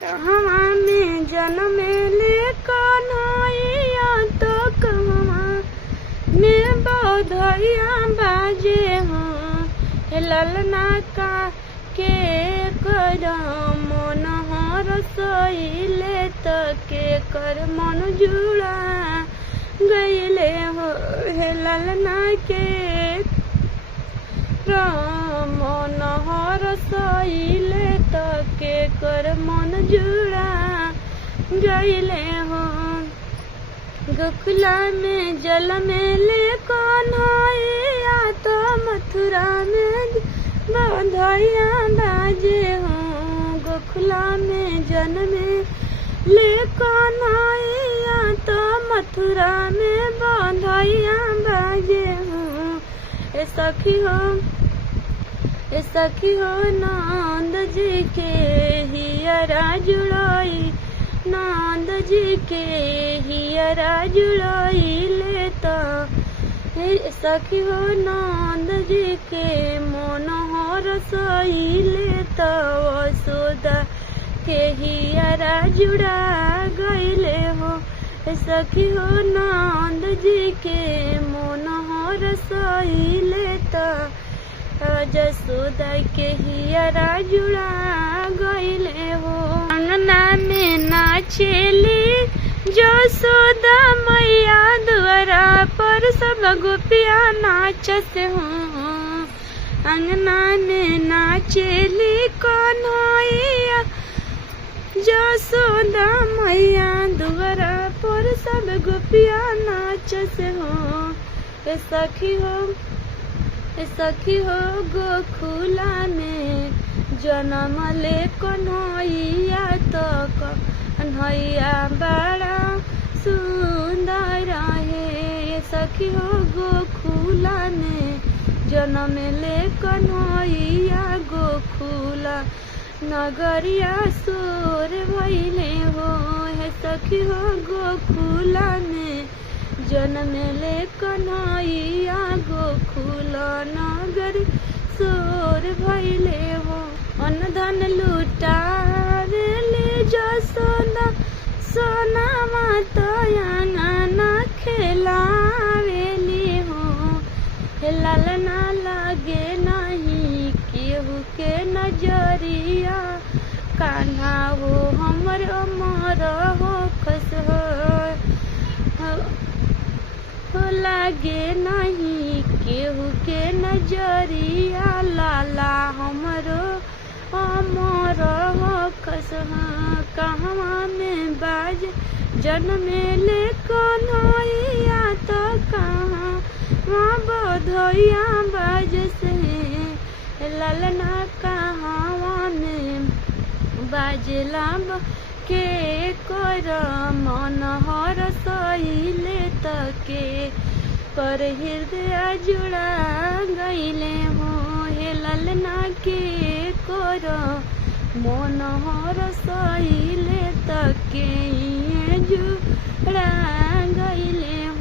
कहवा में जनमेले कन्हैया तो कहवा में बधैया बाजे हाँ। हे ललना का के कर मन हरसइले त के कर मन जुड़ा गईले हो। हे ललना के मन हरसइले त के कर मन जुड़ा गईले हो। गोकुला में जल में ले कन्हैया तो मथुरा में बधैया बाजे हो। गोकुला में जल में ले कन्हैया तो मथुरा में बधैया बाजे हो। ए सखी हो नंद जी के हियरा जुड़ाई, नंद जी के हियरा जुड़ाई ले तो। सखी हो नंद जी के मन हरसइले तो यशोदा के हियरा जुड़ा गईले हो। सखी हो नंद जी के मन हरसइले तो यशोदा के हियरा जुड़ा गईले हो। अंगना में नाचेली यशोदा मैया द्वारा पर सब गोपिया नाचत हो। अंगना में नाचेली कन्हैया यशोदा मैया द्वारा पर सब गोपिया नाचत हो। सखी हो गोकुला में जन्म ले कन्हैया तो कन्हैया बड़ा सुंदर है। सखी हो गोकुला में जन्म ले कन्हैया गोकुला नगरिया सोर भइले हो। है सखी हो गोकुला में जन्म ले कन्हैया गोकुला नगर सोर भइले हो। अन्न धन लुटावेले यशोदा सोना माता अंगना खेलावेली हो। हे ललना लागे नहीं केहू के नजरिया, कान्हा हो हमर अमर हो खस हो। लागे नहीं केहू के नजरिया, लाला हमरो अमर हो खस। कहवा में बाज जनमेले कन्हैया तो कहाँ वहाँ बधैया बाज से। ललना कहवा में बाजला के कर मन हरसइले त के कर हृदय जुड़ा गईले हो। हे ललना के कर मन हरसइले त के जुड़ा गईले हो।